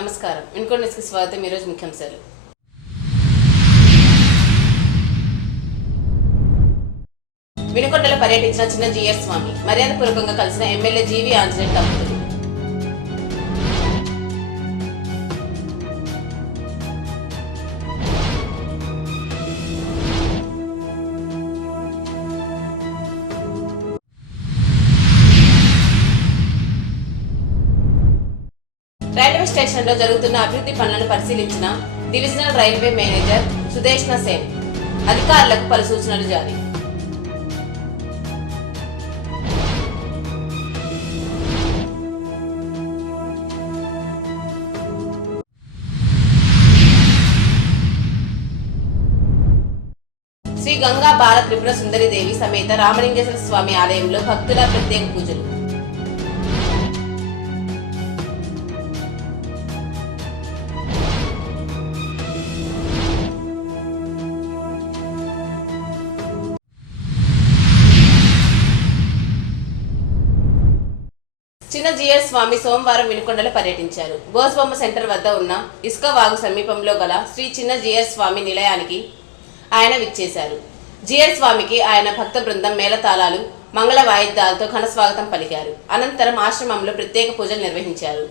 నమస్కారం. ఇన్కోన్ న్యూస్కి స్వాగతం. ఈరోజు ముఖ్యాంశాలు. వినుకొండలో పర్యటించిన చిన్న జీఎస్ స్వామి మర్యాదపూర్వకంగా కలిసిన ఎమ్మెల్యే జీవి ఆంజనేయ తమ్ముడు. రైల్వే స్టేషన్లో జరుగుతున్న అభివృద్ధి పనులను పరిశీలించిన divisional railway manager Sudeshna Sen అధికారులకు పలు సూచనలు జారీ. శ్రీ గంగా బాల త్రిపుర సుందరి దేవి సమేత రామలింగేశ్వర స్వామి ఆలయంలో భక్తుల ప్రత్యేక పూజలు. జిఎస్ స్వామి సోమవారం వినుకొండలో పర్యటించారు. బోస్బొమ్మ సెంటర్ వద్ద ఉన్న ఇసుక వాగు సమీపంలో గల శ్రీ చిన్న జిఎస్ స్వామి నిలయానికి ఆయన విచ్చేశారు. జిఎస్ స్వామికి ఆయన భక్త బృందం మేళతాళాలు మంగళ వాయిద్యాలతో ఘన స్వాగతం పలికారు. అనంతరం ఆశ్రమంలో ప్రత్యేక పూజలు నిర్వహించారు.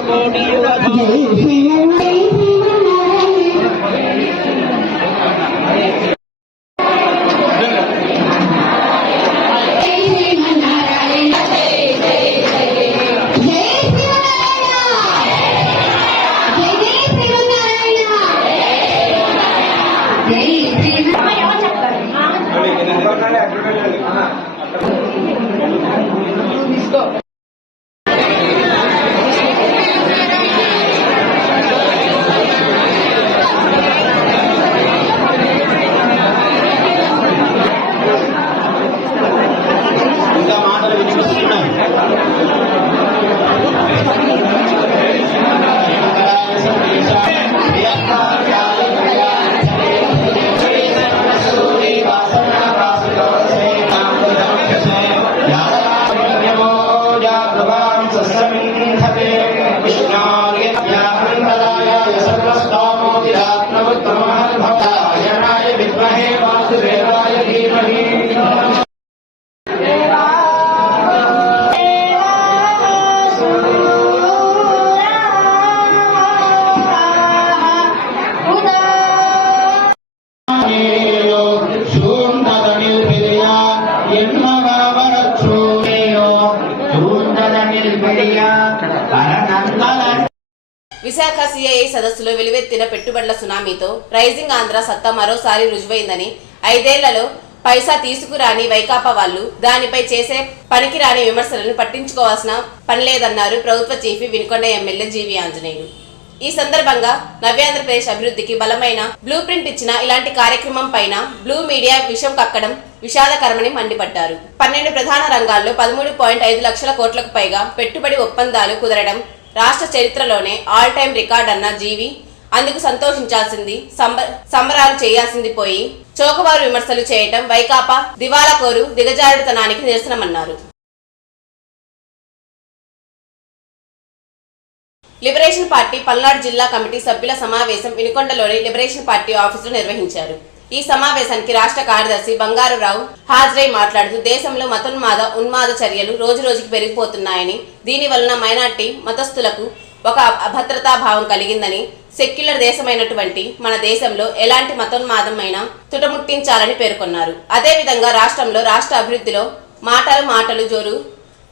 జై శ్రీమన్నారాయణ విశాఖ సిఐఐ సదస్సులో వెలువెత్తిన పెట్టుబడుల సునామీతో రైజింగ్ ఆంధ్ర సత్తా మరోసారి రుజువైందని ఐదేళ్ళలో పైసా తీసుకురాని వైకాపా వాళ్ళు దానిపై చేసే పనికిరాని విమర్శలను పట్టించుకోవాల్సిన పనిలేదన్నారు ప్రభుత్వ chief Vinukonda MLA G V Anjaneyulu. ఈ సందర్భంగా నవ్యాంధ్రప్రదేశ్ అభివృద్ధికి బలమైన బ్లూ ప్రింట్ ఇచ్చిన ఇలాంటి కార్యక్రమం పైన బ్లూ మీడియా విషం కక్కడం విషాదకరమని మండిపడ్డారు. పన్నెండు ప్రధాన రంగాల్లో పదమూడు పాయింట్ ఐదు లక్షల కోట్లకు పైగా పెట్టుబడి ఒప్పందాలు కుదరడం రాష్ట్ర చరిత్రలోనే ఆల్ టైం రికార్డ్ అన్న జీవి అందుకు సంతోషించాల్సింది సంబరాలు చేయాల్సింది పోయి చోకవారు విమర్శలు చేయటం వైకాపా దివాలా కోరు దిగజారుడుతనానికి నిరసనమన్నారు. లిబరేషన్ పార్టీ పల్నాడు జిల్లా కమిటీ సభ్యుల సమావేశం వినుకొండలోని లిబరేషన్ పార్టీ ఆఫీసులో నిర్వహించారు. ఈ సమావేశానికి రాష్ట్ర కార్యదర్శి బంగారురావు హాజరై మాట్లాడుతూ దేశంలో మతోన్మాద ఉన్మాద చర్యలు రోజు రోజుకి పెరిగిపోతున్నాయని దీని వలన మైనార్టీ మతస్థులకు ఒక అభద్రతా భావం కలిగిందని సెక్యులర్ దేశమైనటువంటి మన దేశంలో ఎలాంటి మతోన్మాదమైనా తుటముట్టించాలని పేర్కొన్నారు. అదేవిధంగా రాష్ట్రంలో రాష్ట్ర అభివృద్ధిలో మాటలు మాటలు జోరు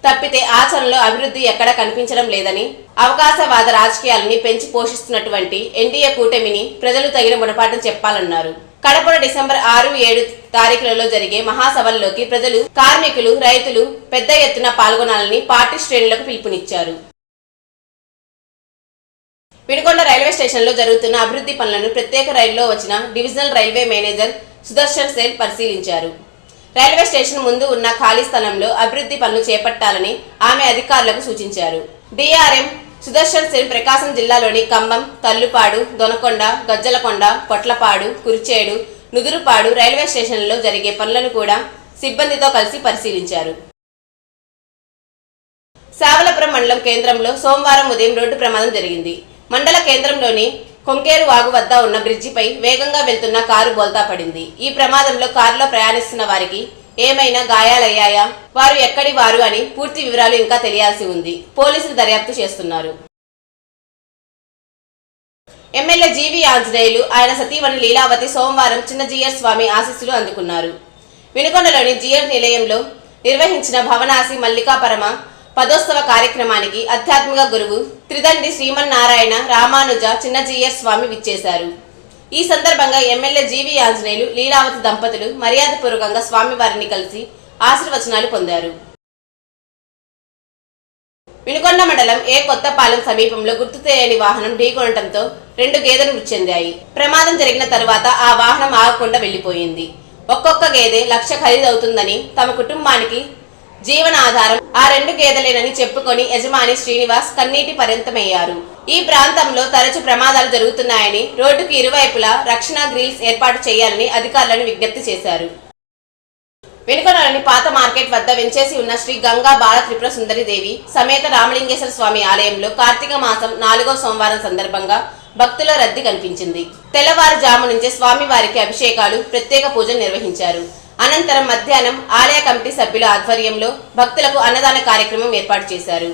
తప్పితే ఆచరణలో అభివృద్ధి ఎక్కడా కనిపించడం లేదని అవకాశవాద రాజకీయాలని పెంచి పోషిస్తున్నటువంటి ఎన్డీఏ కూటమిని ప్రజలు తగిన గుణపాఠం చెప్పాలన్నారు. కడపలో డిసెంబర్ ఆరు ఏడు తారీఖులలో జరిగే మహాసభల్లోకి ప్రజలు కార్మికులు రైతులు పెద్ద ఎత్తున పాల్గొనాలని పార్టీ శ్రేణులకు పిలుపునిచ్చారు. వినుకొండ రైల్వే స్టేషన్లో జరుగుతున్న అభివృద్ధి పనులను ప్రత్యేక రైల్లో వచ్చిన divisional railway manager Sudarshan Sen పరిశీలించారు. రైల్వే స్టేషన్ ముందు ఉన్న ఖాళీ స్థలంలో అభివృద్ధి పనులు చేపట్టాలని ఆమె అధికారులకు సూచించారు. డిఆర్ఎం సుదర్శన్ సేన్ ప్రకాశం జిల్లాలోని కంబం తల్లుపాడు దొనకొండ గజ్జలకొండ పొట్లపాడు కురిచేడు నుదురుపాడు రైల్వే స్టేషన్లలో జరిగే పనులను కూడా సిబ్బందితో కలిసి పరిశీలించారు. సావలపురం మండలం కేంద్రంలో సోమవారం ఉదయం రోడ్డు ప్రమాదం జరిగింది. మండల కేంద్రంలోని కొంకేరు వాగు వద్ద ఉన్న బ్రిడ్జిపై వేగంగా వెళ్తున్న కారు బోల్తా పడింది. ఈ ప్రమాదంలో కారులో ప్రయాణిస్తున్న వారికి ఏమైనా గాయాలయ్యాయా? వారు ఎక్కడి వారు అని పూర్తి వివరాలు ఇంకా తెలియాల్సి ఉంది. పోలీసులు దర్యాప్తు చేస్తున్నారు. ఎమ్మెల్యే జీవి ఆంజనేయులు ఆయన సతీమణి లీలావతి సోమవారం చిన్న జీఎస్ స్వామి ఆశీస్సులు అందుకున్నారు. వినుకొండలోని జీఎస్ నిలయంలో నిర్వహించిన భవనాసి మల్లికాపరమ పదోత్సవ కార్యక్రమానికి ఆధ్యాత్మిక గురువు త్రిదండి శ్రీమన్నారాయణ రామానుజ చిన్న జీఎస్ స్వామి విచ్చేశారు. ఈ సందర్భంగా ఎమ్మెల్యే జీవి ఆంజనేయులు లీలావతి దంపతులు మర్యాదపూర్వకంగా స్వామివారిని కలిసి ఆశీర్వచనాలు పొందారు. వినుకొండ మండలం ఏ కొత్తపాలెం సమీపంలో గుర్తు తెలియని వాహనం ఢీకొనటంతో రెండు గేదెలు మృతి చెందాయి. ప్రమాదం జరిగిన తరువాత ఆ వాహనం ఆగకుండా వెళ్ళిపోయింది ఒక్కొక్క గేదె లక్ష ఖరీదవుతుందని తమ కుటుంబానికి జీవనాధారం. ఆ రెండు గేదెలేనని చెప్పుకొని యజమాని శ్రీనివాస్ కన్నీటి పర్యంతమయ్యారు. ఈ ప్రాంతంలో తరచు ప్రమాదాలు జరుగుతున్నాయని రోడ్డుకు ఇరువైపులా రక్షణ గ్రిల్స్ ఏర్పాటు చేయాలని అధికారులను విజ్ఞప్తి చేశారు. వెనుకలోని పాత మార్కెట్ వద్ద వెంచేసి ఉన్న శ్రీ గంగా బాల త్రిపుర సుందరిదేవి సమేత రామలింగేశ్వర స్వామి ఆలయంలో కార్తీక మాసం నాలుగో సోమవారం సందర్భంగా భక్తుల రద్దీ కనిపించింది. తెల్లవారుజాము నుంచే స్వామివారికి అభిషేకాలు ప్రత్యేక పూజలు నిర్వహించారు. అనంతరం మధ్యాహ్నం ఆలయ కమిటీ సభ్యుల ఆధ్వర్యంలో భక్తులకు అన్నదాన కార్యక్రమం ఏర్పాటు చేశారు.